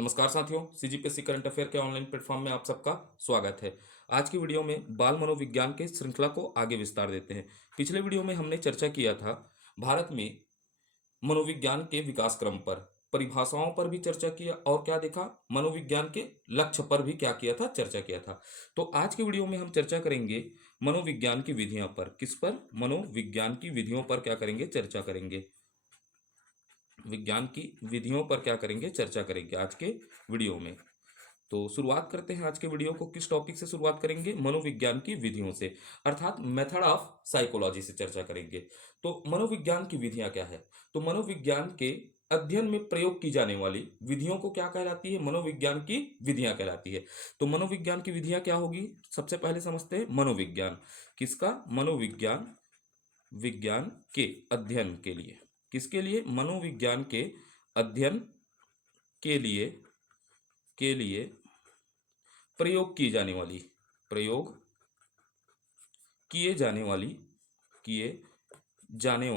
नमस्कार साथियों, CGPSC current affair के ऑनलाइन प्लेटफॉर्म में आप सबका स्वागत है। आज की वीडियो में बाल मनोविज्ञान के श्रृंखला को आगे विस्तार देते हैं। पिछले वीडियो में हमने चर्चा किया था भारत में मनोविज्ञान के विकास क्रम पर, परिभाषाओं पर भी चर्चा किया और क्या देखा, मनोविज्ञान के लक्ष्य पर भी क्या किया था, चर्चा किया था। तो आज की वीडियो में हम चर्चा करेंगे मनोविज्ञान की विधियों पर। किस पर? मनोविज्ञान की विधियों पर क्या करेंगे, चर्चा करेंगे। विज्ञान की विधियों पर क्या करेंगे, चर्चा करेंगे आज के वीडियो में। तो शुरुआत करते हैं आज के वीडियो को। किस टॉपिक से शुरुआत करेंगे? मनोविज्ञान की विधियों से, अर्थात मेथड ऑफ साइकोलॉजी से चर्चा करेंगे। तो मनोविज्ञान की विधियां क्या है? तो मनोविज्ञान के अध्ययन में प्रयोग की जाने वाली विधियों को क्या कहलाती है? मनोविज्ञान की विधियां कहलाती है। तो मनोविज्ञान की विधियां क्या होगी? सबसे पहले समझते हैं मनोविज्ञान। किसका? मनोविज्ञान, विज्ञान के अध्ययन के लिए। किसके लिए? मनोविज्ञान के अध्ययन के लिए प्रयोग की जाने वाली, प्रयोग किए जाने वाली, किए जाने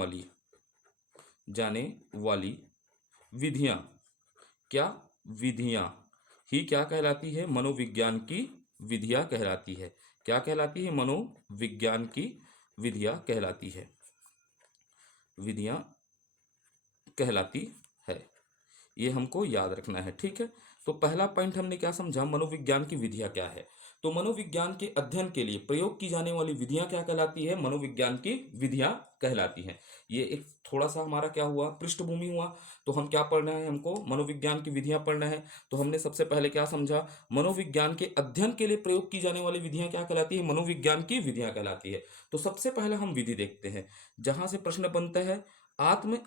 वाली विधियां, क्या? विधियां ही क्या कहलाती है? मनोविज्ञान की विधियां कहलाती है। क्या कहलाती है? मनोविज्ञान की विधियां कहलाती है, विधियां कहलाती है। ये हमको याद रखना है, ठीक है। तो पहला पॉइंट हमने क्या समझा? मनोविज्ञान की विधियां क्या है। तो मनोविज्ञान के अध्ययन के लिए प्रयोग की जाने वाली विधियां क्या कहलाती है? मनोविज्ञान की विधियां कहलाती हैं। ये एक थोड़ा सा हमारा क्या हुआ, पृष्ठभूमि हुआ। तो हम क्या पढ़ना है? हमको मनोविज्ञान की विधियां पढ़ना है। तो हमने सबसे पहले क्या समझा? मनोविज्ञान के अध्ययन के लिए प्रयोग की जाने वाली विधियां क्या कहलाती है? मनोविज्ञान की विधियां कहलाती है। तो सबसे पहले हम विधि देखते हैं जहां से प्रश्न बनता है। आत्म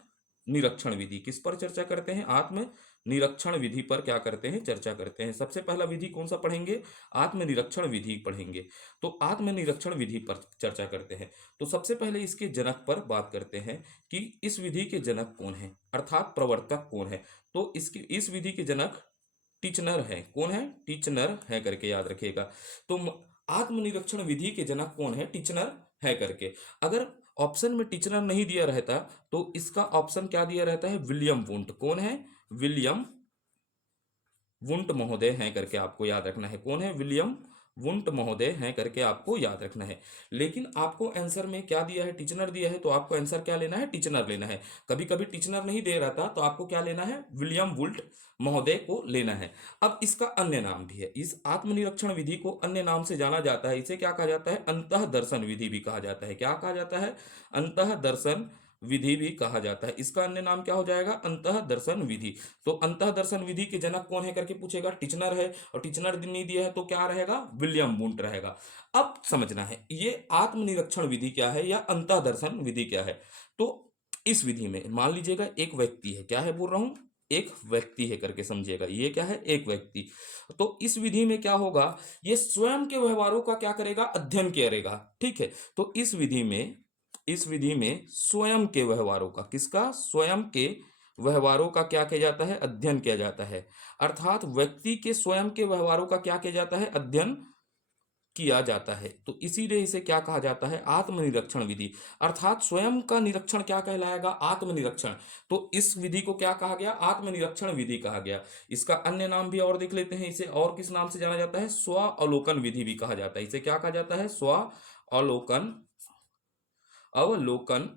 निरीक्षण विधि। किस पर चर्चा करते हैं? आत्म निरीक्षण विधि पर क्या करते हैं? चर्चा करते हैं। सबसे पहला विधि कौन सा पढ़ेंगे? आत्मनिरीक्षण विधि पढ़ेंगे। तो आत्मनिरीक्षण विधि पर चर्चा करते हैं। तो सबसे पहले इसके जनक पर बात करते हैं कि इस विधि के जनक कौन है, अर्थात प्रवर्तक कौन है। तो इस विधि के जनक टिचनर है। कौन है? टिचनर है करके याद रखिएगा। तो आत्मनिरीक्षण विधि के जनक कौन है? टिचनर है करके। अगर ऑप्शन में टिचनर नहीं दिया रहता तो इसका ऑप्शन क्या दिया रहता है? William Wundt. कौन है? विलियम वुंट महोदय हैं करके आपको याद रखना है। कौन है? विलियम वुंट महोदय हैं करके आपको याद रखना है। लेकिन आपको आंसर में क्या दिया है? टिचनर दिया है, तो आपको आंसर क्या लेना है? टिचनर लेना है। कभी कभी टिचनर नहीं दे रहा था तो आपको क्या लेना है? विलियम वुल्ट महोदय को लेना है। अब इसका अन्य नाम भी है। इस आत्मनिरीक्षण विधि को अन्य नाम से जाना जाता है। इसे क्या कहा जाता है? अंतः दर्शन विधि भी कहा जाता है। क्या कहा जाता है? अंतः दर्शन विधि भी कहा जाता है। इसका अन्य नाम क्या हो जाएगा? अंतः दर्शन विधि। तो अंतः दर्शन विधि के जनक कौन है करके पूछेगा, टिचनर है। और टिचनर नहीं दिया है तो क्या रहेगा? विलियम वुंट रहेगा। अब समझना है ये आत्मनिरीक्षण विधि क्या है या अंतः दर्शन विधि क्या है। तो इस विधि में मान लीजिएगा एक व्यक्ति है। क्या है बोल रहा हूं? एक व्यक्ति है करके समझिएगा। ये क्या है? एक व्यक्ति। तो इस विधि में क्या होगा? ये स्वयं के व्यवहारों का क्या करेगा? अध्ययन करेगा, ठीक है। तो इस विधि में स्वयं के व्यवहारों का, किसका? स्वयं के व्यवहारों का क्या किया जाता है? अध्ययन किया जाता है। अर्थात व्यक्ति के स्वयं के व्यवहारों का क्या किया जाता है? अध्ययन किया जाता है। तो इसीलिए इसे क्या कहा जाता है? आत्मनिरीक्षण विधि। अर्थात स्वयं का निरीक्षण क्या कहलाएगा? आत्मनिरीक्षण। तो इस विधि को क्या कहा गया? आत्मनिरीक्षण विधि कहा गया। इसका अन्य नाम भी और देख लेते हैं। इसे और किस नाम से जाना जाता है? स्व अवलोकन विधि भी कहा जाता है। इसे क्या कहा जाता है? स्व अवलोकन अवलोकन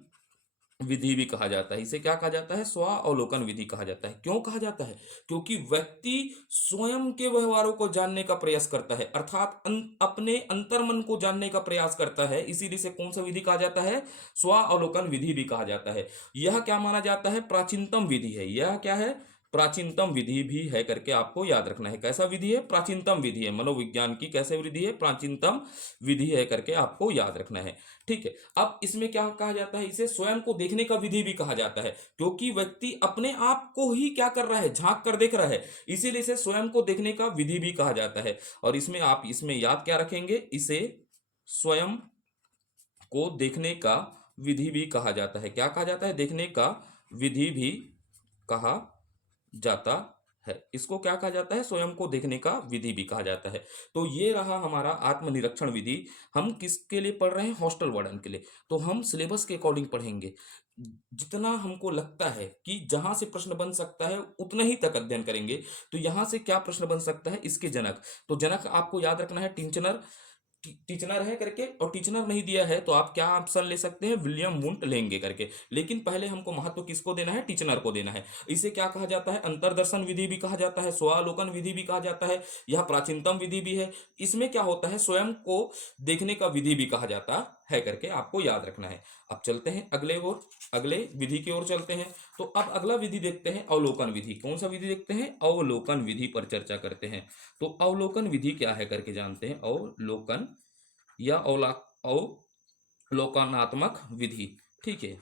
विधि भी कहा जाता है। इसे क्या कहा जाता है? स्व अवलोकन विधि कहा जाता है। क्यों कहा जाता है? क्योंकि व्यक्ति स्वयं के व्यवहारों को जानने का प्रयास करता है, अर्थात अपने अंतर्मन को जानने का प्रयास करता है। इसीलिए से कौन सा विधि कहा जाता है? स्व अवलोकन विधि भी कहा जाता है। यह क्या माना जाता है? प्राचीनतम विधि है। यह क्या है? प्राचीनतम विधि भी है करके आपको याद रखना है। कैसा विधि है? प्राचीनतम विधि है। मनोविज्ञान की कैसे विधि है? प्राचीनतम विधि है करके आपको याद रखना है, ठीक है। अब इसमें क्या कहा जाता है? इसे स्वयं को देखने का विधि भी कहा जाता है, क्योंकि व्यक्ति अपने आप को ही क्या कर रहा है? झांक कर देख रहा है। इसीलिए इसे स्वयं को देखने का विधि भी कहा जाता है। और इसमें आप इसमें याद क्या रखेंगे? इसे स्वयं को देखने का विधि भी कहा जाता है। क्या कहा जाता है? देखने का विधि भी कहा जाता है। इसको क्या कहा जाता है? स्वयं को देखने का विधि भी कहा जाता है। तो ये रहा हमारा आत्मनिरीक्षण विधि। हम किसके लिए पढ़ रहे हैं? हॉस्टल वार्डन के लिए। तो हम सिलेबस के अकॉर्डिंग पढ़ेंगे। जितना हमको लगता है कि जहां से प्रश्न बन सकता है उतना ही तक अध्ययन करेंगे। तो यहां से क्या प्रश्न बन सकता है? इसके जनक। तो जनक आपको याद रखना है टिंचनर, टीचनर है करके, और टीचनर नहीं दिया है तो आप क्या ऑप्शन ले सकते हैं? विलियम वुंट लेंगे करके। लेकिन पहले हमको महत्व किसको देना है? टीचनर को देना है। इसे क्या कहा जाता है? अंतर्दर्शन विधि भी कहा जाता है, स्वावलोकन विधि भी कहा जाता है, यह प्राचीनतम विधि भी है। इसमें क्या होता है? स्वयं को देखने का विधि भी कहा जाता है करके आपको याद रखना है। अब चलते हैं अगले विधि की ओर चलते हैं। तो अब अगला विधि देखते हैं, अवलोकन विधि। कौन सा विधि देखते हैं? अवलोकन विधि पर चर्चा करते हैं। तो अवलोकन विधि क्या है करके जानते हैं। अवलोकन या अवलोकनात्मक विधि। ठीक है,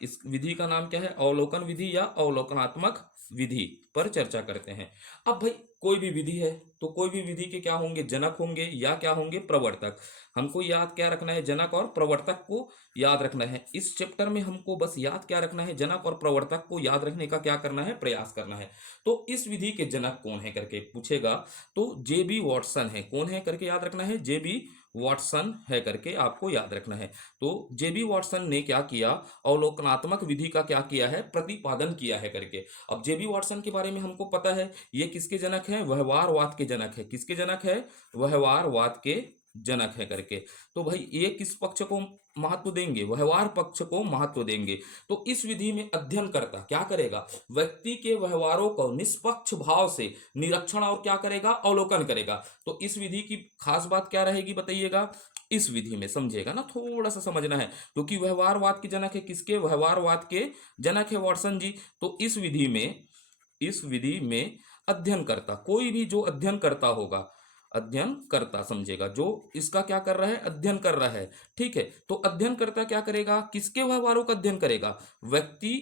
इस विधि का नाम क्या है? अवलोकन विधि या अवलोकनात्मक विधि पर चर्चा करते हैं। अब भाई कोई भी विधि है तो कोई भी विधि के क्या होंगे? जनक होंगे या क्या होंगे? प्रवर्तक। हमको याद क्या रखना है? जनक और प्रवर्तक को याद रखना है। इस चैप्टर में हमको बस याद क्या रखना है? जनक और प्रवर्तक को याद रखने का क्या करना है? प्रयास करना है। तो इस विधि के जनक कौन है करके पूछेगा तो जेबी वॉटसन है। कौन है करके याद रखना है? जेबी वॉटसन है करके आपको याद रखना है। तो जेबी वॉटसन ने क्या किया? अवलोकनात्मक विधि का क्या किया है? प्रतिपादन किया है करके। अब जेबी वॉटसन के बारे में हमको पता है, ये किसके जनक है? व्यवहारवाद के जनक है। किसके जनक है? व्यवहारवाद के जनक है करके। तो भाई ये किस पक्ष को महत्व देंगे? व्यवहार पक्ष को महत्व देंगे। तो इस विधि में अध्ययनकर्ता क्या करेगा? व्यक्ति के व्यवहारों को निष्पक्ष भाव से निरीक्षण और क्या करेगा? अवलोकन करेगा। तो इस विधि की खास बात क्या रहेगी बताइएगा? इस विधि में समझेगा ना, थोड़ा सा समझना है, क्योंकि व्यवहारवाद के जनक है किसके? व्यवहारवाद के जनक है वॉटसन जी। तो इस विधि में अध्ययन करता, कोई भी जो अध्ययन करता होगा, अध्ययन करता समझेगा, जो इसका क्या कर रहा है? अध्ययन कर रहा है। ठीक है, तो अध्ययन करता क्या करेगा? किसके व्यवहारों का अध्ययन करेगा? व्यक्ति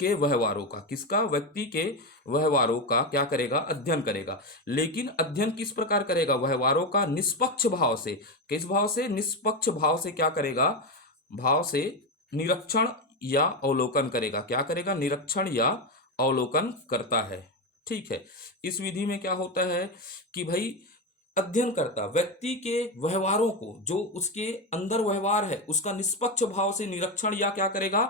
के व्यवहारों का। किसका? व्यक्ति के व्यवहारों का क्या करेगा? अध्ययन करेगा। लेकिन अध्ययन किस प्रकार करेगा? व्यवहारों का निष्पक्ष भाव से। किस भाव से? निष्पक्ष भाव से क्या करेगा? भाव से निरीक्षण या अवलोकन करेगा। क्या करेगा? निरीक्षण या अवलोकन करता है। ठीक है, इस विधि में क्या होता है कि भाई अध्ययन करता व्यक्ति के व्यवहारों को, जो उसके अंदर व्यवहार है उसका निष्पक्ष भाव से निरीक्षण या क्या करेगा?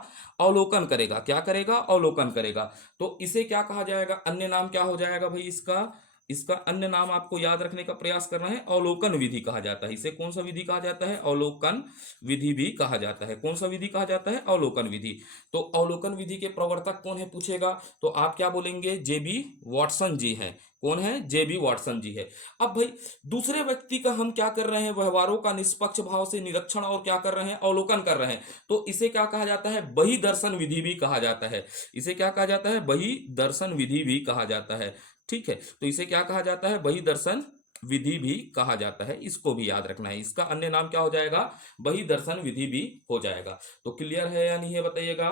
अवलोकन करेगा। क्या करेगा? अवलोकन करेगा। तो इसे क्या कहा जाएगा? अन्य नाम क्या हो जाएगा भाई इसका? इसका अन्य नाम आपको याद रखने का प्रयास करना है, अवलोकन विधि कहा जाता है। इसे कौन सा विधि कहा जाता है? अवलोकन विधि भी कहा जाता है। कौन सा विधि कहा जाता है? अवलोकन विधि। तो अवलोकन विधि के प्रवर्तक कौन है पूछेगा तो आप क्या बोलेंगे? जेबी वॉटसन जी हैं। कौन है? जेबी वॉटसन जी है। अब भाई दूसरे व्यक्ति का हम क्या कर रहे हैं? व्यवहारों का निष्पक्ष भाव से निरीक्षण और क्या कर रहे हैं? अवलोकन कर रहे हैं। तो इसे क्या कहा जाता है? बही दर्शन विधि भी कहा जाता है। इसे क्या कहा जाता है? बही दर्शन विधि भी कहा जाता है। ठीक है, तो इसे क्या कहा जाता है? बही दर्शन विधि भी कहा जाता है। इसको भी याद रखना है। इसका अन्य नाम क्या हो जाएगा? बही दर्शन विधि भी हो जाएगा। तो क्लियर है या नहीं है बताइएगा?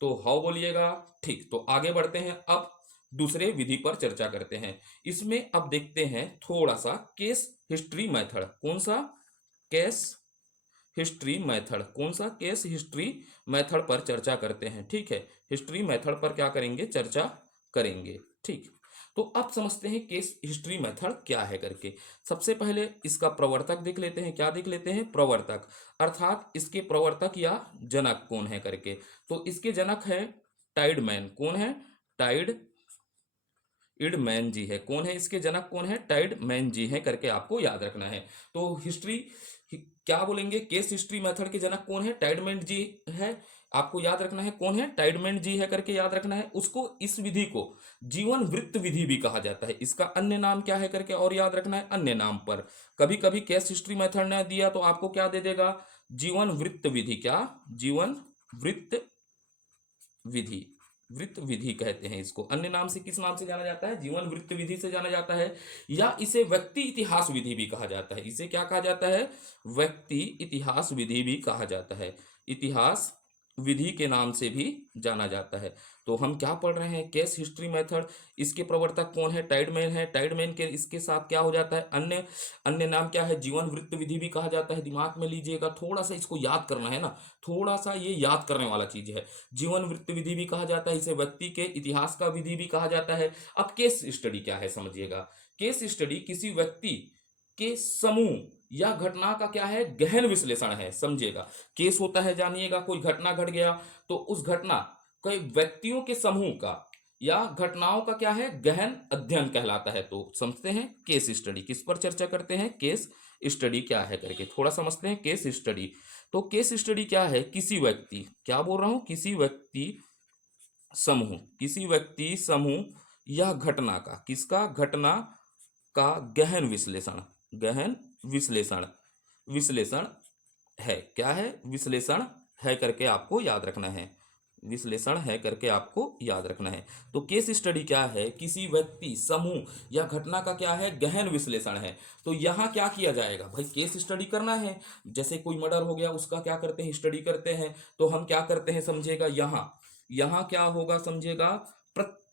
तो हाउ बोलिएगा। ठीक, तो आगे बढ़ते हैं। अब दूसरे विधि पर चर्चा करते हैं। इसमें अब देखते हैं थोड़ा सा केस हिस्ट्री मेथड। कौन सा? Case history method. कौन सा? केस हिस्ट्री मेथड पर चर्चा करते हैं। ठीक है, हिस्ट्री मेथड पर क्या करेंगे? चर्चा करेंगे। ठीक, तो अब समझते हैं केस हिस्ट्री मेथड क्या है करके। सबसे पहले इसका प्रवर्तक देख लेते हैं। क्या देख लेते हैं? प्रवर्तक, अर्थात इसके प्रवर्तक या जनक कौन है करके। तो इसके जनक है टाइडमैन। कौन है? टाइड इडमैन जी है। कौन है इसके जनक? कौन है? टाइडमैन जी है करके आपको याद रखना है। तो क्या बोलेंगे? केस हिस्ट्री मेथड के जनक कौन है? टाइडमैन जी है। आपको याद रखना है कौन है? टाइडमैन जी है करके याद रखना है। उसको, इस विधि को जीवन वृत्त विधि भी कहा जाता है। इसका अन्य नाम क्या है करके और याद रखना है, अन्य नाम पर। कभी कभी केस हिस्ट्री मेथड ने दिया तो आपको क्या दे देगा? जीवन वृत्त विधि। क्या? जीवन वृत्त विधि। वृत्त विधि कहते हैं इसको। अन्य नाम से किस नाम से जाना जाता है? जीवन वृत्त विधि से जाना जाता है। या इसे व्यक्ति इतिहास विधि भी कहा जाता है। इसे क्या कहा जाता है? व्यक्ति इतिहास विधि भी कहा जाता है। इतिहास विधि के नाम से भी जाना जाता है। तो हम क्या पढ़ रहे हैं, केस हिस्ट्री मेथड। इसके प्रवर्तक कौन है, टाइडमैन है। टाइडमैन के इसके साथ क्या हो जाता है, अन्य अन्य नाम क्या है, जीवन वृत्त विधि भी कहा जाता है। दिमाग में लीजिएगा, थोड़ा सा इसको याद करना है ना, थोड़ा सा ये याद करने वाला चीज है। जीवन वृत्त विधि भी कहा जाता है, इसे व्यक्ति के इतिहास का विधि भी कहा जाता है। अब केस स्टडी क्या है समझिएगा। केस स्टडी किसी व्यक्ति के समूह या घटना का क्या है, गहन विश्लेषण है, समझिएगा। केस होता है, जानिएगा, कोई घटना घट गया तो उस घटना कई व्यक्तियों के समूह का या घटनाओं का क्या है, गहन अध्ययन कहलाता है। तो समझते हैं केस स्टडी किस पर चर्चा करते हैं, केस स्टडी क्या है करके थोड़ा समझते हैं केस स्टडी। तो केस स्टडी क्या है, किसी व्यक्ति, क्या बोल रहा हूं, किसी व्यक्ति समूह, किसी व्यक्ति समूह या घटना का, किसका, घटना का गहन विश्लेषण, गहन विश्लेषण, विश्लेषण है, क्या है, विश्लेषण है करके आपको याद रखना है, विश्लेषण है करके आपको याद रखना है। तो केस स्टडी क्या है, किसी व्यक्ति समूह या घटना का क्या है, गहन विश्लेषण है। तो यहाँ क्या किया जाएगा भाई, केस स्टडी करना है। जैसे कोई मर्डर हो गया, उसका क्या करते हैं, स्टडी करते हैं। तो हम क्या करते हैं समझिएगा, यहाँ यहाँ क्या होगा समझिएगा,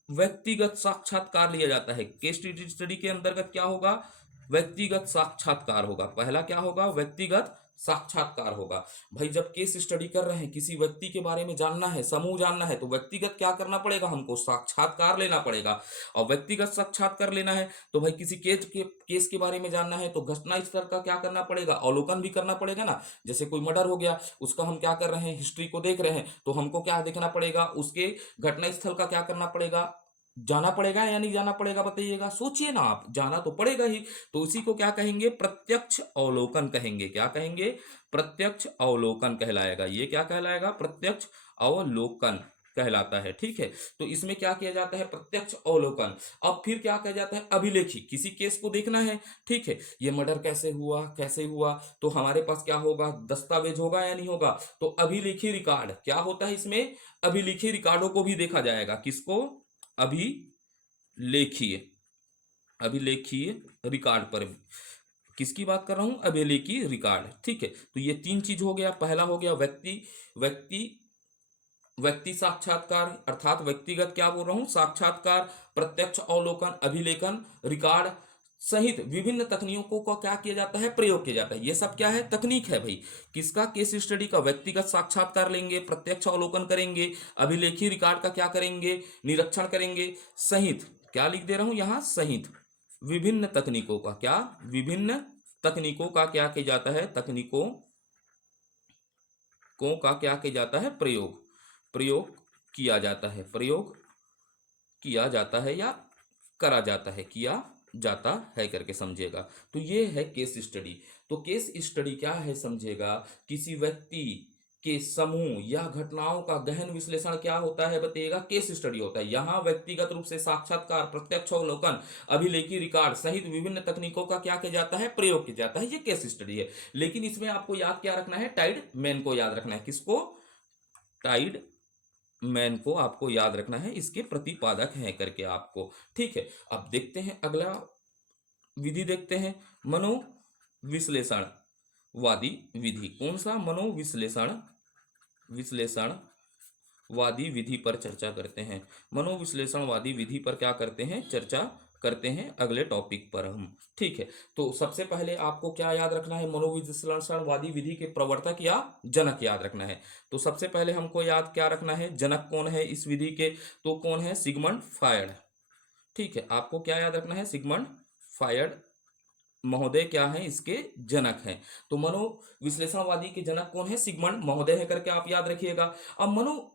व्यक्तिगत साक्षात्कार लिया जाता है। केस स्टडी के अंतर्गत क्या होगा, व्यक्तिगत साक्षात्कार होगा। पहला क्या होगा, व्यक्तिगत साक्षात्कार होगा। भाई जब केस स्टडी कर रहे हैं, किसी व्यक्ति के बारे में जानना है, समूह जानना है, तो व्यक्तिगत क्या करना पड़ेगा, हमको साक्षात्कार लेना पड़ेगा। और व्यक्तिगत साक्षात्कार लेना है तो भाई किसी केस के बारे में जानना है तो घटना स्थल का क्या करना पड़ेगा, अवलोकन भी करना पड़ेगा ना। जैसे कोई मर्डर हो गया, उसका हम क्या कर रहे हैं, हिस्ट्री को देख रहे हैं, तो हमको क्या देखना पड़ेगा, उसके घटना स्थल का क्या करना पड़ेगा, जाना पड़ेगा या नहीं जाना पड़ेगा, बताइएगा, सोचिए ना आप, जाना तो पड़ेगा ही। तो उसी को क्या कहेंगे, प्रत्यक्ष अवलोकन कहेंगे। क्या कहेंगे, प्रत्यक्ष अवलोकन कहलाएगा। ये क्या कहलाएगा, प्रत्यक्ष अवलोकन कहलाता है। ठीक है, तो इसमें क्या किया जाता है, प्रत्यक्ष अवलोकन। अब फिर क्या किया जाता है, अभिलेखी, किसी केस को देखना है। ठीक है, ये मर्डर कैसे हुआ, कैसे हुआ, तो हमारे पास क्या होगा, दस्तावेज होगा या नहीं होगा। तो अभिलेखी रिकॉर्ड क्या होता है, इसमें अभिलेखी रिकॉर्डों को भी देखा जाएगा। किसको, अभिलेखीय, अभिलेखीय रिकॉर्ड पर, किसकी बात कर रहा हूं, अभिलेखीय रिकॉर्ड। ठीक है, तो ये तीन चीज हो गया। पहला हो गया व्यक्ति व्यक्ति साक्षात्कार, अर्थात व्यक्तिगत क्या बोल रहा हूं, साक्षात्कार, प्रत्यक्ष अवलोकन, अभिलेखन, रिकॉर्ड सहित विभिन्न तकनीकों का क्या किया जाता है, प्रयोग किया जाता है। ये सब क्या है, तकनीक है भाई। किसका, केस स्टडी का। व्यक्तिगत साक्षात्कार लेंगे, प्रत्यक्ष अवलोकन करेंगे, अभिलेखी रिकॉर्ड का क्या करेंगे, निरीक्षण करेंगे, सहित, क्या लिख दे रहा हूं यहां, सहित विभिन्न तकनीकों का, क्या, विभिन्न तकनीकों का क्या किया जाता है, तकनीकों को का क्या किया जाता है, प्रयोग, प्रयोग किया जाता है, प्रयोग किया जाता है या करा जाता है, किया जाता है करके समझिएगा। तो ये है केस स्टडी। तो केस स्टडी क्या है समझिएगा, किसी व्यक्ति के समूह या घटनाओं का गहन विश्लेषण क्या होता है, बताइएगा, केस स्टडी होता है। यहाँ व्यक्तिगत रूप से साक्षात्कार, प्रत्यक्ष अवलोकन, अभिलेखी रिकॉर्ड सहित विभिन्न तकनीकों का क्या किया जाता है, प्रयोग किया जाता है। ये केस स्टडी है। लेकिन इसमें आपको याद क्या रखना है, टाइड मैन को याद रखना है। किसको, टाइड मैन को आपको याद रखना है, इसके प्रतिपादक हैं करके आपको। ठीक है, अब देखते हैं अगला विधि, देखते हैं मनोविश्लेषण वादी विधि। कौन सा, मनोविश्लेषण, विश्लेषणवादी विधि पर चर्चा करते हैं। मनोविश्लेषणवादी विधि पर क्या करते हैं, चर्चा करते हैं अगले टॉपिक पर हम। ठीक है, तो सबसे पहले आपको क्या याद रखना है, मनोविश्लेषणवादी विधि के प्रवर्तक या जनक याद रखना है। तो सबसे पहले हमको याद क्या रखना है, जनक कौन है इस विधि के, तो कौन है, सिगमंड फ्रायड। ठीक है, आपको क्या याद रखना है, सिगमंड फ्रायड महोदय क्या है, इसके जनक हैं। तो मनोविश्लेषणवादी के जनक कौन है, सिगमंड महोदय है करके आप याद रखिएगा। अब मनो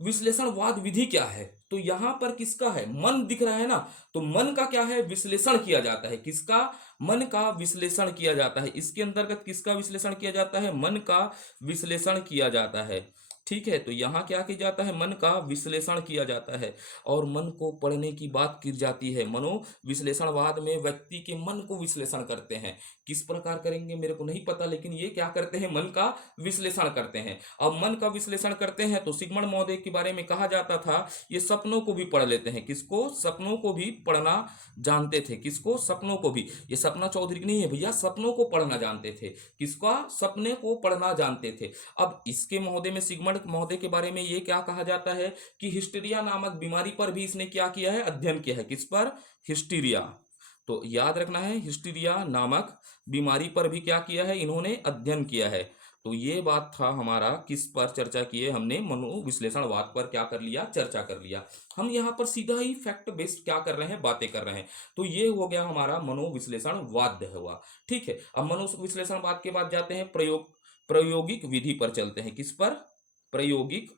विश्लेषणवाद विधि क्या है, तो यहां पर किसका है, मन दिख रहा है ना, तो मन का क्या है, विश्लेषण किया जाता है। किसका, मन का विश्लेषण किया जाता है। इसके अंतर्गत किसका विश्लेषण किया जाता है, मन का विश्लेषण किया जाता है। ठीक है, तो यहाँ क्या किया जाता है, मन का विश्लेषण किया जाता है और मन को पढ़ने की बात की जाती है। मनोविश्लेषणवाद में व्यक्ति के मन को विश्लेषण करते हैं। किस प्रकार करेंगे मेरे को नहीं पता, लेकिन ये क्या करते हैं, मन का विश्लेषण करते हैं। अब मन का विश्लेषण करते हैं तो सिगमंड महोदय के बारे में कहा जाता था, ये सपनों को भी पढ़ लेते हैं। किसको, सपनों को भी पढ़ना जानते थे। किसको, सपनों को भी, ये सपना चौधरी की नहीं है भैया, सपनों को पढ़ना जानते थे। किसका, सपने को पढ़ना जानते थे। अब इसके महोदय में सिगमंड रमण महोदय के बारे में ये क्या कहा जाता है कि हिस्टीरिया नामक बीमारी पर भी इसने क्या किया है, अध्ययन किया है। किस पर? हिस्टीरिया। तो याद रखना है, हिस्टीरिया नामक बीमारी पर भी क्या किया है इन्होंने, अध्ययन किया है। तो ये बात था हमारा, किस पर चर्चा की है हमने, मनोविश्लेषणवाद पर क्या कर लिया, चर्चा कर लिया। हम यहाँ पर सीधा ही फैक्ट बेस्ड क्या कर रहे हैं, बातें कर रहे हैं। तो ये हो गया हमारा मनोविश्लेषणवाद हुआ। ठीक है, अब मनोविश्लेषणवाद के बाद जाते हैं प्रायोगिक विधि पर चलते हैं। किस पर? प्रायोगिक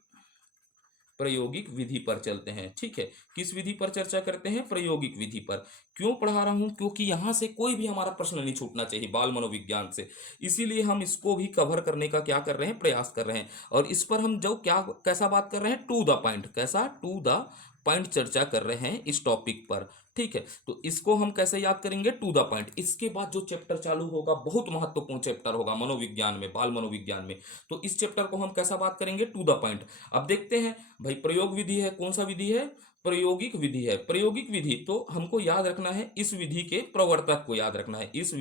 विधि पर चलते हैं। ठीक है, किस विधि पर चर्चा करते हैं? प्रायोगिक विधि पर। क्यों पढ़ा रहा हूं? क्योंकि यहां से कोई भी हमारा प्रश्न नहीं छूटना चाहिए बाल मनोविज्ञान से, इसीलिए हम इसको भी कवर करने का क्या कर रहे हैं, प्रयास कर रहे हैं। और इस पर हम जो क्या कैसा बात कर रहे हैं, टू द पॉइंट, कैसा, टू द पॉइंट चर्चा कर रहे हैं इस टॉपिक पर। ठीक है, तो इसको हम कैसे याद करेंगे, टू द पॉइंट। इसके बाद जो चैप्टर चालू होगा, बहुत महत्वपूर्ण चैप्टर होगा मनोविज्ञान में, बाल मनोविज्ञान में। तो इस चैप्टर को हम कैसा बात करेंगे, टू द पॉइंट। अब देखते हैं भाई, प्रयोग विधि है, कौन सा विधि है, प्रायोगिक विधि है। प्रायोगिक विधि, तो हमको याद रखना है इस विधि के प्रवर्तक को याद रखना है। इस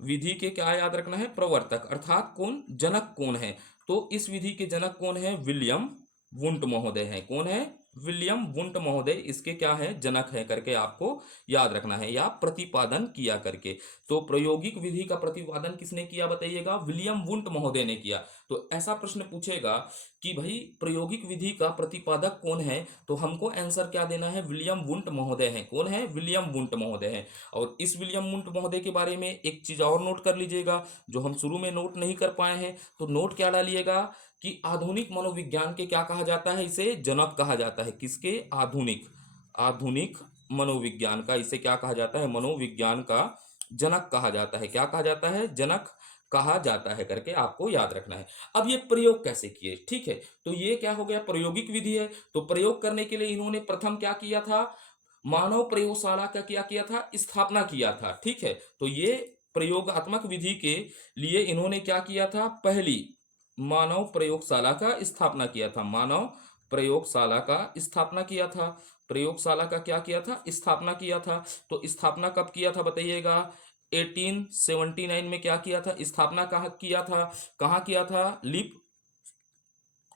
विधि के क्या याद रखना है, प्रवर्तक, अर्थात कौन, जनक कौन है। तो इस विधि के जनक कौन है, विलियम वुंट महोदय है। कौन है? विलियम वुंट महोदय इसके क्या है, जनक है करके आपको याद रखना है, या प्रतिपादन किया करके। तो प्रायोगिक विधि का प्रतिपादन किसने किया बताइएगा, विलियम वुंट महोदय ने किया। तो ऐसा प्रश्न पूछेगा कि भाई प्रायोगिक विधि का प्रतिपादक कौन है, तो हमको आंसर क्या देना है, विलियम वुंट महोदय है। कौन है? विलियम वुंट महोदय है। और इस विलियम वुंट महोदय के बारे में एक चीज और नोट कर लीजिएगा, जो हम शुरू में नोट नहीं कर पाए हैं। तो नोट क्या डालिएगा कि आधुनिक मनोविज्ञान के क्या कहा जाता है, इसे जनक कहा जाता है। किसके? आधुनिक मनोविज्ञान का इसे क्या कहा जाता है, मनोविज्ञान का जनक कहा जाता है। क्या कहा जाता है? जनक कहा जाता है करके आपको याद रखना है। अब ये प्रयोग कैसे किए, ठीक है, तो ये क्या हो गया, प्रायोगिक विधि है। तो प्रयोग करने के लिए इन्होंने प्रथम क्या किया था, मानव प्रयोगशाला का क्या किया था, स्थापना किया था। ठीक है, तो ये प्रयोगात्मक विधि के लिए इन्होंने क्या किया था, पहली मानव प्रयोगशाला का स्थापना किया था। मानव प्रयोगशाला का स्थापना किया था। प्रयोगशाला का क्या किया था, स्थापना किया था। तो स्थापना कब किया था बताइएगा, 1879 में क्या किया था, स्थापना कहाँ किया था, कहाँ किया था,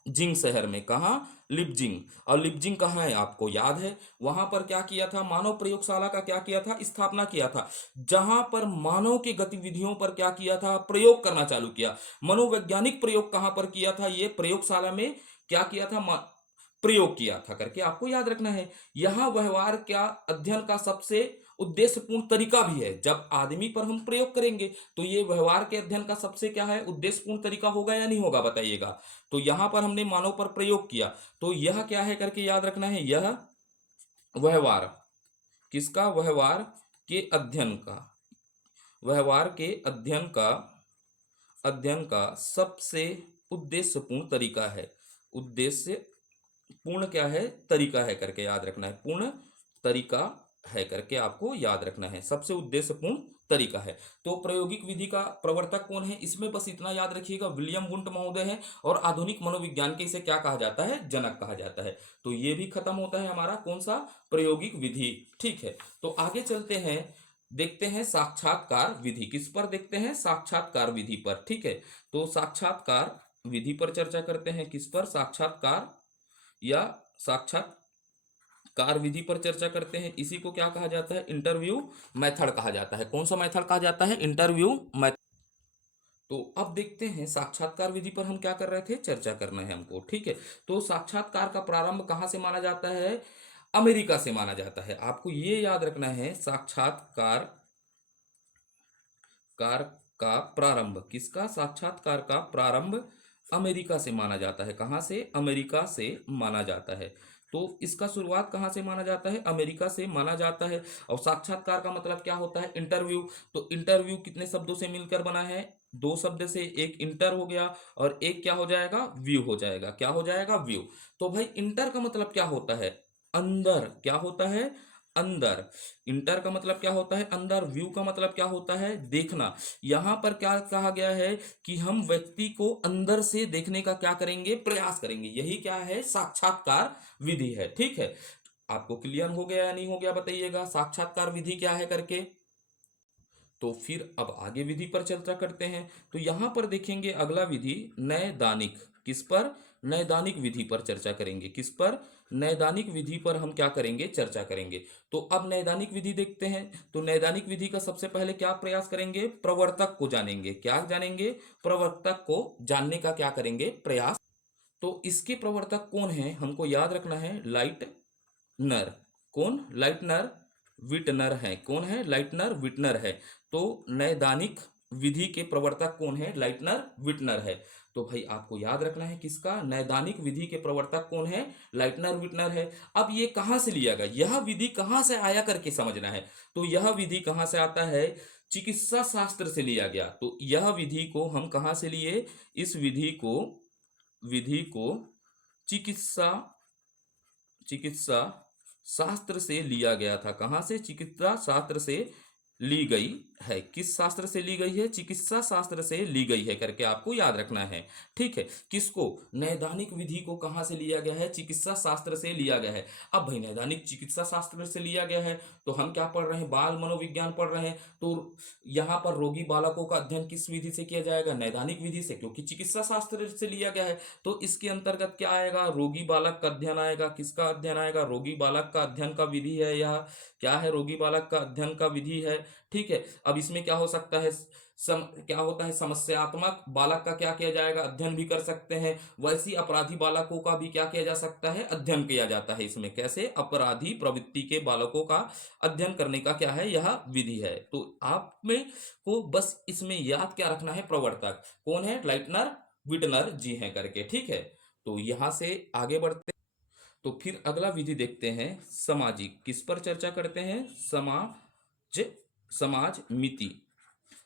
जिंग शहर में। कहा? लिपजिंग। और लिपजिंग कहाँ है आपको याद है, वहां पर क्या किया था, मानव प्रयोगशाला का क्या किया था, स्थापना किया था, जहां पर मानव की गतिविधियों पर क्या किया था, प्रयोग करना चालू किया। मनोवैज्ञानिक प्रयोग कहां पर किया था, ये प्रयोगशाला में क्या किया था, प्रयोग किया था करके आपको याद रखना है। यह व्यवहार क्या अध्ययन का सबसे उद्देश्यपूर्ण तरीका भी है। जब आदमी पर हम प्रयोग करेंगे तो ये व्यवहार के अध्ययन का सबसे क्या है, उद्देश्यपूर्ण तरीका होगा या नहीं होगा बताइएगा। तो यहां पर हमने मानव पर प्रयोग किया, तो यह क्या है करके याद रखना है, यह व्यवहार, किसका, व्यवहार के अध्ययन का, व्यवहार के अध्ययन का सबसे उद्देश्यपूर्ण तरीका है। उद्देश्य पूर्ण क्या है, तरीका है करके याद रखना है, पूर्ण तरीका है करके आपको याद रखना है, सबसे उद्देश्यपूर्ण तरीका है। तो प्रायोगिक विधि का प्रवर्तक कौन है, इसमें बस इतना याद रखिएगा, विलियम वुंट महोदय है। और आधुनिक मनोविज्ञान के इसे क्या कहा जाता है, जनक कहा जाता है। तो ये भी खत्म होता है हमारा कौन सा, प्रायोगिक विधि। ठीक है, तो आगे चलते हैं, देखते हैं साक्षात्कार विधि। किस पर देखते हैं, साक्षात्कार विधि पर। ठीक है, तो साक्षात्कार विधि पर चर्चा करते हैं। किस पर, साक्षात्कार या साक्षात्कार विधि पर चर्चा करते हैं। इसी को क्या कहा जाता है, इंटरव्यू मेथड कहा जाता है। कौन सा मेथड कहा जाता है, इंटरव्यू मेथड। तो अब देखते हैं साक्षात्कार विधि पर हम क्या कर रहे थे, चर्चा करना है हमको। ठीक है, तो साक्षात्कार का प्रारंभ कहां से माना जाता है, अमेरिका से माना जाता है। आपको ये याद रखना है, साक्षात्कार कार का प्रारंभ, किसका, साक्षात्कार का प्रारंभ अमेरिका से माना जाता है। कहां से, अमेरिका से माना जाता है। तो इसका शुरुआत कहां से माना जाता है, अमेरिका से माना जाता है। और साक्षात्कार का मतलब क्या होता है, इंटरव्यू। तो इंटरव्यू कितने शब्दों से मिलकर बना है, दो शब्द से, एक इंटर हो गया और एक क्या हो जाएगा, व्यू हो जाएगा। क्या हो जाएगा, व्यू। तो भाई इंटर का मतलब क्या होता है, अंदर। क्या होता है, अंदर। इंटर का मतलब क्या होता है, अंदर। व्यू का मतलब क्या होता है, देखना। यहां पर क्या कहा गया है कि हम व्यक्ति को अंदर से देखने का क्या करेंगे, प्रयास करेंगे। यही क्या है, साक्षात्कार विधि है। ठीक है, आपको क्लियर हो गया या नहीं हो गया बताइएगा, साक्षात्कार विधि क्या है करके। तो फिर अब आगे विधि पर चर्चा करते हैं। तो यहां पर देखेंगे अगला विधि, नैदानिक। किस पर? नैदानिक विधि पर चर्चा करेंगे। किस पर? नैदानिक विधि पर हम क्या करेंगे? चर्चा करेंगे। तो अब नैदानिक विधि देखते हैं। तो नैदानिक विधि का सबसे पहले क्या प्रयास करेंगे? प्रवर्तक को जानेंगे। क्या जानेंगे? प्रवर्तक को जानने का क्या करेंगे? प्रयास। तो इसके प्रवर्तक कौन है? हमको याद रखना है, लाइटनर। कौन? लाइटनर विटनर है। कौन है? लाइटनर विटनर है। तो नैदानिक विधि के प्रवर्तक कौन है? लाइटनर विटनर है। तो भाई आपको याद रखना है किसका? नैदानिक विधि के प्रवर्तक कौन है? लाइटनर विटनर है। अब ये कहां से लिया गया? यह विधि कहां से आया करके समझना है। तो यह विधि कहां से आता है? चिकित्सा शास्त्र से लिया गया। तो यह विधि को हम कहां से लिए? इस विधि को चिकित्सा चिकित्सा शास्त्र से लिया गया था। कहां से? चिकित्सा शास्त्र से ली गई है। किस शास्त्र से ली गई है? चिकित्सा शास्त्र से ली गई है करके आपको याद रखना है। ठीक है। किसको? नैदानिक विधि को कहां से लिया गया है? चिकित्सा शास्त्र से लिया गया है। अब भाई नैदानिक चिकित्सा शास्त्र से लिया गया है तो हम क्या पढ़ रहे हैं? बाल मनोविज्ञान पढ़ रहे हैं। तो यहाँ पर रोगी बालकों का अध्ययन किस विधि से किया जाएगा? नैदानिक विधि से, क्योंकि चिकित्सा शास्त्र से लिया गया है। तो इसके अंतर्गत क्या आएगा? रोगी बालक का अध्ययन आएगा। किसका अध्ययन आएगा? रोगी बालक का अध्ययन का विधि है। यह क्या है? रोगी बालक का अध्ययन का विधि है। ठीक है। अब इसमें क्या हो सकता है? क्या होता है? समस्यात्मक बालक का क्या किया जाएगा? अध्ययन भी कर सकते हैं। वैसी अपराधी बालकों का भी क्या किया जा सकता है? अध्ययन किया जाता है। इसमें कैसे? अपराधी प्रवृत्ति के बालकों का अध्ययन करने का क्या है? यह विधि है। तो आप में को बस इसमें याद क्या रखना है? प्रवर्तक कौन है? लाइटनर विटनर जी हैं करके। ठीक है। तो यहां से आगे बढ़ते। तो फिर अगला विधि देखते हैं, सामाजिक। किस पर चर्चा करते हैं? समाज मिति।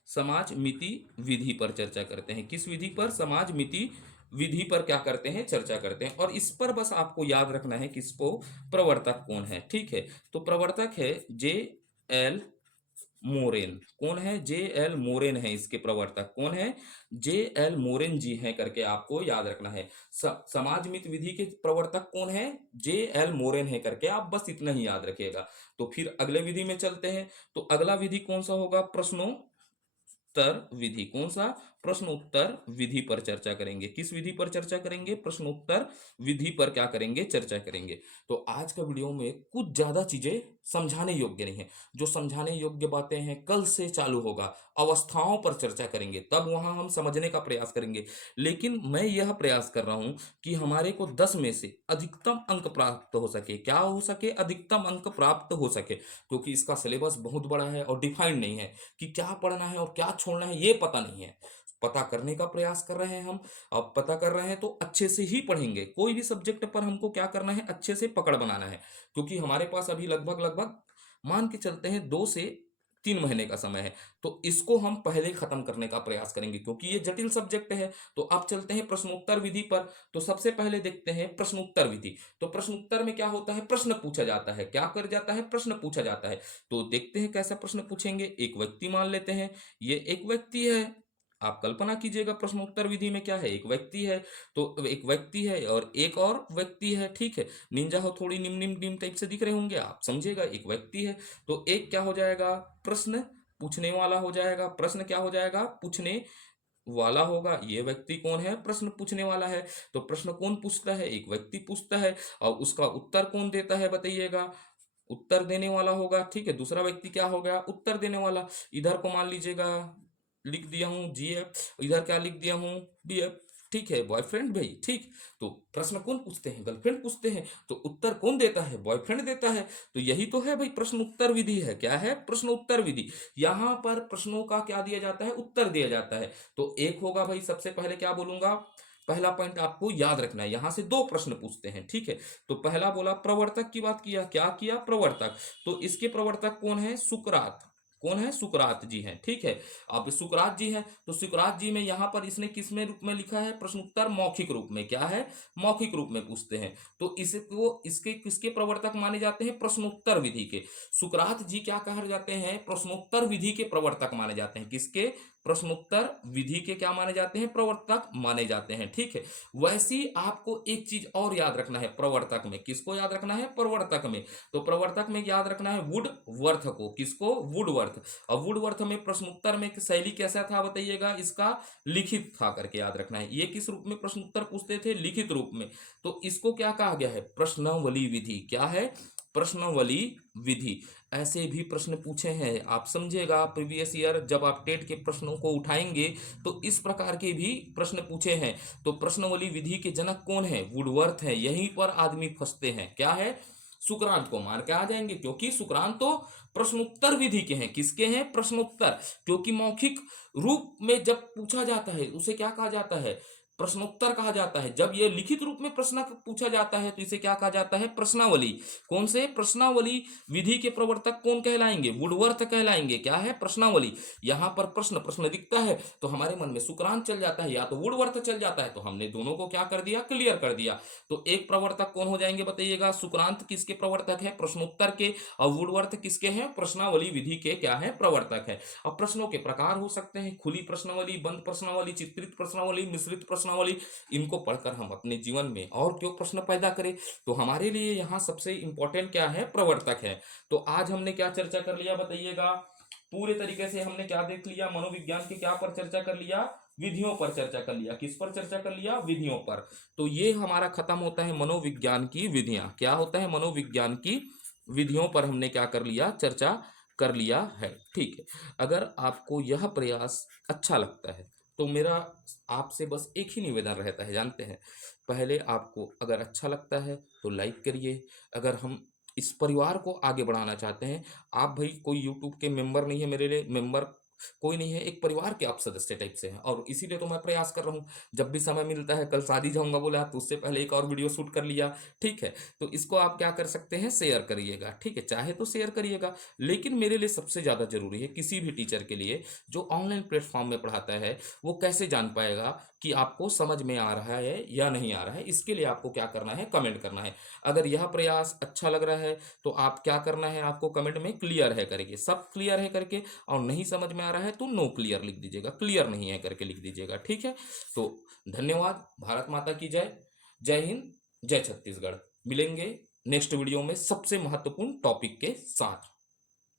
समाज मिति विधि पर चर्चा करते हैं। किस विधि पर? समाज मिति विधि पर क्या करते हैं? चर्चा करते हैं। और इस पर बस आपको याद रखना है किसको? प्रवर्तक कौन है। ठीक है। तो प्रवर्तक है जे एल मोरेन। कौन है? जे एल मोरेन है इसके प्रवर्तक। कौन है? जे एल मोरेन जी हैं करके आपको याद रखना है। समाजमित विधि के प्रवर्तक कौन है? जे एल मोरेन है करके आप बस इतना ही याद रखिएगा। तो फिर अगले विधि में चलते हैं। तो अगला विधि कौन सा होगा? प्रश्नोत्तर विधि। कौन सा? प्रश्नोत्तर विधि पर चर्चा करेंगे। किस विधि पर चर्चा करेंगे? प्रश्नोत्तर विधि पर क्या करेंगे? चर्चा करेंगे। तो आज का वीडियो में कुछ ज्यादा चीजें समझाने योग्य नहीं है। जो समझाने योग्य बातें हैं कल से चालू होगा। अवस्थाओं पर चर्चा करेंगे, तब वहां हम समझने का प्रयास करेंगे। लेकिन मैं यह प्रयास कर रहा हूं कि हमारे को 10 में से अधिकतम अंक प्राप्त हो सके। क्या हो सके? अधिकतम अंक प्राप्त हो सके। क्योंकि इसका सिलेबस बहुत बड़ा है और डिफाइंड नहीं है कि क्या पढ़ना है और क्या छोड़ना है, ये पता नहीं है। पता करने का प्रयास कर रहे हैं हम। अब पता कर रहे हैं तो अच्छे से ही पढ़ेंगे। कोई भी सब्जेक्ट पर हमको क्या करना है? अच्छे से पकड़ बनाना है। क्योंकि हमारे पास अभी लगभग लगभग मान के चलते हैं 2 से 3 महीने का समय है। तो इसको हम पहले खत्म करने का प्रयास करेंगे क्योंकि ये जटिल सब्जेक्ट है। तो अब चलते हैं प्रश्नोत्तर विधि पर। तो सबसे पहले देखते हैं प्रश्नोत्तर विधि। तो प्रश्नोत्तर में क्या होता है? प्रश्न पूछा जाता है। क्या कर जाता है? प्रश्न पूछा जाता है। तो देखते हैं कैसा प्रश्न पूछेंगे। एक व्यक्ति मान लेते हैं, ये एक व्यक्ति है। आप कल्पना कीजिएगा प्रश्नोत्तर विधि में क्या है? एक व्यक्ति है। तो एक व्यक्ति है और एक और व्यक्ति है। ठीक है। निंजा हो थोड़ी निम निम निम टाइप से दिख रहे होंगे, आप समझिएगा। एक व्यक्ति है तो एक क्या हो जाएगा? प्रश्न पूछने वाला हो जाएगा। प्रश्न क्या हो जाएगा? पूछने वाला होगा। ये व्यक्ति कौन है? प्रश्न पूछने वाला है। तो प्रश्न कौन पूछता है? एक व्यक्ति पूछता है। और उसका उत्तर कौन देता है? बताइएगा। उत्तर देने वाला होगा। ठीक है। दूसरा व्यक्ति क्या हो गया? उत्तर देने वाला। इधर को मान लीजिएगा लिख दिया हूं जीएफ, इधर क्या लिख दिया हूं? बीएफ। ठीक है। बॉयफ्रेंड भाई। ठीक। तो प्रश्न कौन पूछते हैं? गर्लफ्रेंड पूछते हैं। तो उत्तर कौन देता है? बॉयफ्रेंड देता है। तो यही तो है भाई प्रश्न उत्तर विधि है। क्या है? प्रश्न उत्तर विधि। यहां पर प्रश्नों का क्या दिया जाता है? उत्तर दिया जाता है। तो एक होगा भाई, सबसे पहले क्या बोलूंगा? पहला पॉइंट आपको याद रखना है, यहां से 2 प्रश्न पूछते हैं। ठीक है। तो पहला बोला प्रवर्तक की बात किया। क्या किया? प्रवर्तक। तो इसके प्रवर्तक कौन है? सुकरात। कौन है? सुकरात जी हैं। ठीक है। अब सुकरात जी हैं तो सुकरात जी में यहां पर इसने किस में रूप में लिखा है? प्रश्नोत्तर मौखिक रूप में। क्या है? मौखिक रूप में पूछते हैं। तो इसको इसके किसके प्रवर्तक माने जाते हैं? प्रश्नोत्तर विधि के। सुकरात जी क्या कहा जाते हैं? प्रश्नोत्तर विधि के प्रवर्तक माने जाते हैं। किसके? प्रश्नोत्तर विधि के क्या माने जाते हैं? प्रवर्तक माने जाते हैं। ठीक है। वैसे ही आपको एक चीज और याद रखना है प्रवर्तक में। किसको याद रखना है? प्रवर्तक में। तो प्रवर्तक में याद रखना है वुडवर्थ को। किसको? वुडवर्थ। वुडवर्थ। और वुडवर्थ में प्रश्नोत्तर में शैली कैसा था बताइएगा, इसका लिखित था करके याद रखना है। ये किस रूप में प्रश्नोत्तर पूछते थे, लिखित रूप में। तो इसको क्या कहा गया है, प्रश्नावली विधि। क्या है, प्रश्नावली विधि। ऐसे भी प्रश्न पूछे हैं, आप समझिएगा प्रीवियस ईयर जब आप टेट के प्रश्नों को उठाएंगे तो इस प्रकार के भी प्रश्न पूछे हैं। तो प्रश्नावली विधि के जनक कौन है, वुडवर्थ है। यहीं पर आदमी फंसते हैं, क्या है, सुकरांत को मार के आ जाएंगे, क्योंकि सुकरांत तो प्रश्नोत्तर विधि के हैं। किसके हैं, प्रश्नोत्तर। क्योंकि मौखिक रूप में जब पूछा जाता है उसे क्या कहा जाता है, प्रश्नोत्तर कहा जाता है। जब यह लिखित रूप में प्रश्न पूछा जाता है तो इसे क्या कहा जाता है, प्रश्नावली। कौन से, प्रश्नावली विधि के प्रवर्तक कौन कहलाएंगे, वुडवर्थ कहलाएंगे। क्या है, प्रश्नावली। यहां पर प्रश्न प्रश्न दिखता है तो हमारे मन में सुकरांत चल जाता है या तो वुडवर्थ चल जाता है, तो हमने दोनों को क्या कर दिया, क्लियर कर दिया। तो एक प्रवर्तक कौन हो जाएंगे बताइएगा, सुकरांत किसके प्रवर्तक है, प्रश्नोत्तर के। और वुडवर्थ किसके हैं, प्रश्नावली विधि के क्या है, प्रवर्तक है। अब प्रश्नों के प्रकार हो सकते हैं, खुली प्रश्नावली, बंद प्रश्नावली, चित्रित प्रश्नावली, मिश्रित प्रश्नावली। इनको पढ़कर हम अपने जीवन में और क्यों प्रश्न पैदा करें। तो हमारे लिए यहाँ सबसे इंपॉर्टेंट क्या है, प्रवर्तक है। तो आज हमने क्या चर्चा कर लिया बताइएगा, पूरे तरीके से हमने क्या देख लिया, मनोविज्ञान के क्या पर चर्चा कर लिया, विधियों पर चर्चा कर लिया। किस पर चर्चा कर लिया, विधियों पर। तो ये हमारा खत्म होता है मनोविज्ञान की विधियां। क्या होता है, मनोविज्ञान की विधियों पर हमने क्या कर लिया, चर्चा कर लिया है। ठीक है, अगर आपको यह प्रयास अच्छा लगता है तो मेरा आपसे बस एक ही निवेदन रहता है, जानते हैं, पहले आपको अगर अच्छा लगता है तो लाइक करिए। अगर हम इस परिवार को आगे बढ़ाना चाहते हैं, आप भाई कोई यूट्यूब के मेंबर नहीं है, मेरे लिए मेंबर कोई नहीं है, एक परिवार के आप सदस्य टाइप से हैं, और इसीलिए तो मैं प्रयास कर रहा हूँ। जब भी समय मिलता है, कल शादी जाऊंगा बोला तो उससे पहले एक और वीडियो शूट कर लिया। ठीक है, तो इसको आप क्या कर सकते हैं, शेयर करिएगा। ठीक है, चाहे तो शेयर करिएगा, लेकिन मेरे लिए सबसे ज़्यादा जरूरी है, किसी भी टीचर के लिए जो ऑनलाइन प्लेटफॉर्म में पढ़ाता है, वो कैसे जान पाएगा कि आपको समझ में आ रहा है या नहीं आ रहा है। इसके लिए आपको क्या करना है, कमेंट करना है। अगर यह प्रयास अच्छा लग रहा है तो आप क्या करना है, आपको कमेंट में क्लियर है करके, सब क्लियर है करके, और नहीं समझ में आ रहा है तो नो क्लियर लिख दीजिएगा, क्लियर नहीं है करके लिख दीजिएगा। ठीक है, तो धन्यवाद। भारत माता की जय। जय हिंद, जय छत्तीसगढ़। मिलेंगे नेक्स्ट वीडियो में सबसे महत्वपूर्ण टॉपिक के साथ।